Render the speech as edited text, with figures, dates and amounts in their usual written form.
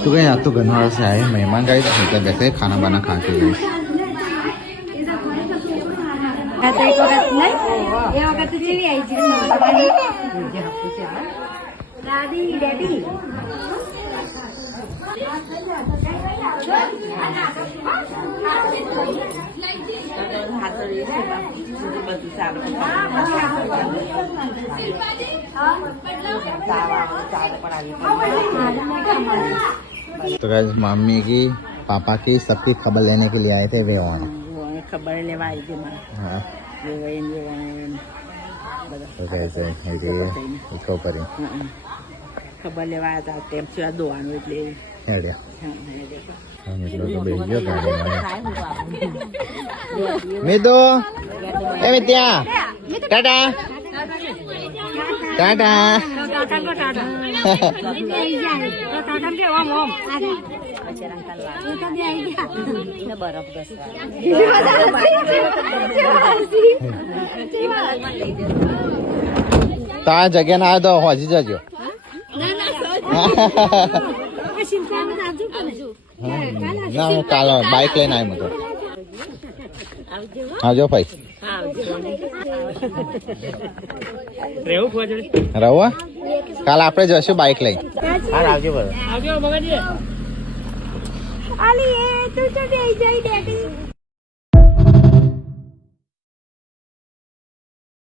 तो कहीं आज तो गनवाड़ा से आए मेहमान गाइस मतलब बैठे खाना बना खा के गए तो गाइस मम्मी की पापा की सबकी खबर लेने के लिए आए थे वे वहाँ खबर लेवा आई थी मैं हाँ ये तो कैसे इसको ऊपर ही खबर लेवा आया था टेम से दोवानो એટલે હેડ્યા મિત્રો તો બેસી ગયો ગાડીમાં મિતો એ મિત્યા ટાટા ટાટા તારા જગ્યા ના આવે તો હોજી જજો ના હું કાલે બાઇક લઈને આવ્યો હતો હા જો ભાઈ રહો કાલે આપણે જશું બાઇક લઈ હા આવજો બરાબર આવજો મગજી આલી એ તું તો જઈ જઈ ડેડી